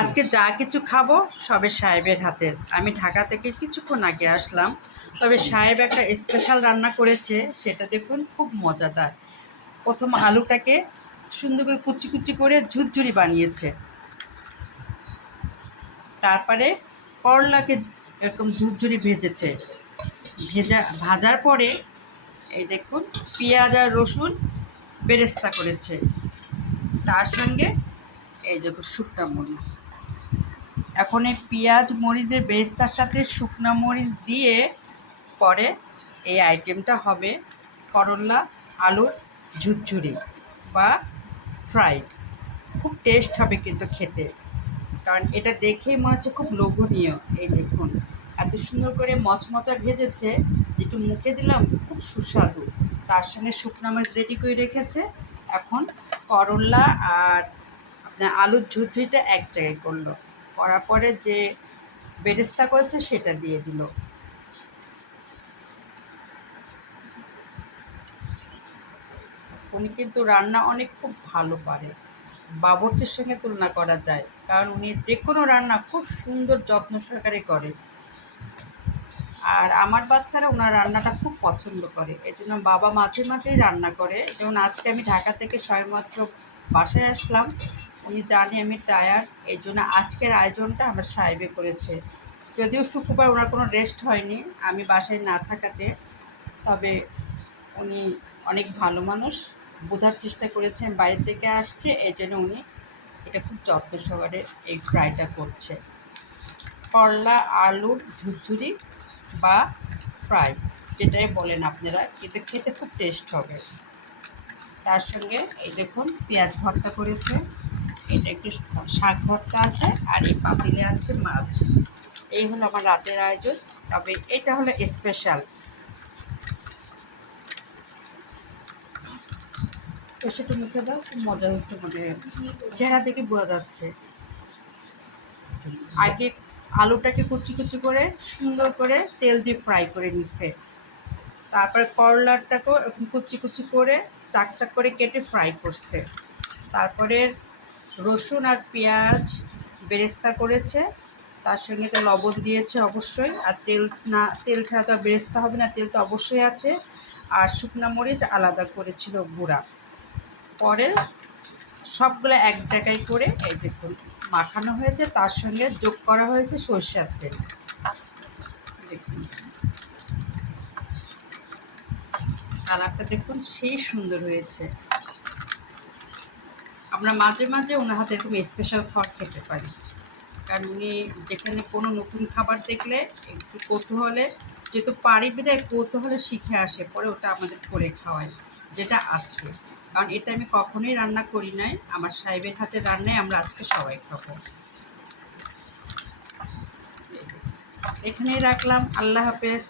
আজকে যা কিছু খাবো সবে সাহেবের হাতের। আমি ঢাকা থেকে কিছুক্ষণ আগে আসলাম, তবে সাহেব একটা স্পেশাল রান্না করেছে, সেটা দেখুন খুব মজাদার। প্রথম আলুটাকে সুন্দর করে কুচি কুচি করে ঝুরঝুরি বানিয়েছে, তারপরে করলাকে এরকম ঝুরঝুরি ভেজেছে। ভাজার পরে এই দেখুন পেঁয়াজ আর রসুন বেরেস্তা করেছে, তার সঙ্গে এই দেখুন শুকনা মরিচ। এখন এই পেঁয়াজ মরিচের বেরেস্তার সাথে শুকনা মরিচ দিয়ে পরে এই আইটেমটা হবে করলা আলুর ঝুরঝুরি বা ফ্রাই। খুব টেস্ট হবে কিন্তু খেতে, কারণ এটা দেখেই মনে হচ্ছে খুব লোভনীয়। এই দেখুন এত সুন্দর করে মচমচা ভেজেছে, যেটু মুখে দিলাম খুব সুস্বাদু। তার সঙ্গে শুকনো মরিচ রেডি করে রেখেছে। এখন করলা আর আপনার আলুর ঝুরঝুরিটা এক জায়গায় করলো, করার পরে যে বেরেস্তা করেছে সেটা দিয়ে দিল। উনি কিন্তু রান্না অনেক খুব ভালো পারে, বাবুর্চির সঙ্গে তুলনা করা যায়, কারণ উনি যে কোনো রান্না খুব সুন্দর যত্ন সহকারে করে। আর আমার বাচ্চারা ওনার রান্নাটা খুব পছন্দ করে, এই জন্য বাবা মাঝে মাঝেই রান্না করে। যেমন আজকে আমি ঢাকা থেকে সবেমাত্র বাসায় আসলাম, উনি জানে আমি টায়ার্ড, এই জন্য আজকের আয়োজনটা আমার সাহেবে করেছে। যদিও শুক্রবার ওনার কোনো রেস্ট হয়নি আমি বাসায় না থাকাতে, তবে উনি অনেক ভালো মানুষ, বোঝার চেষ্টা করেছেন বাইরে থেকে আসছে, এই জন্য উনি এটা খুব যত্ন সহকারে এই ফ্রাইটা করছে। করলা আলুর ঝুরঝুরি বা ফ্রাই যেটাই বলেন আপনারা, কিন্তু খেতে খুব টেস্ট হবে। তার সঙ্গে এই দেখুন পেঁয়াজ ভর্তা করেছে, এটা একটু শাক ভর্তা আছে, আর এই পাতিলে আছে মাছ। এই হলো আমার রাতের আয়োজন, তবে এটা হলো স্পেশাল। তো সেটা মুখে দাও, খুব মজা হচ্ছে, মানে চেহারা থেকে বোঝা যাচ্ছে। আগে আলুটাকে কুচি কুচি করে সুন্দর করে তেল দিয়ে ফ্রাই করে নিচ্ছে, তারপর করলাটাকেও কুচি কুচি করে চাক চাক করে কেটে ফ্রাই করছে, তারপরে রসুন আর পেঁয়াজ বেরেস্তা করেছে, তার সঙ্গে তো লবণ দিয়েছে অবশ্যই, আর তেল ছাড়া তো আর বেরেস্তা হবে না, তেল তো অবশ্যই আছে। আর শুকনো মরিচ আলাদা করেছিল গুঁড়া। পরে সবগুলো এক জায়গায় করে এই দেখুন মাখানো হয়েছে, তার সঙ্গে যোগ করা হয়েছে সরষের তেল। দেখুন কালারটা দেখুন সেই সুন্দর হয়েছে। আমরা মাঝে মাঝে ওনার হাতে এরকম স্পেশাল খাবার খেতে পারি, কারণ উনি যেখানে কোনো নতুন খাবার দেখলে একটু কৌতূহলে, যেহেতু পারি বিধায় কৌতূহলে শিখে আসে, পরে ওটা আমাদের করে খাওয়ায়, যেটা আজকে। কারণ এটা আমি কখনোই রান্না করি নাই, আমার সাহেবের হাতের রান্নায় আমরা আজকে সবাই খাবো। এখানেই রাখলাম, আল্লাহ হাফেজ।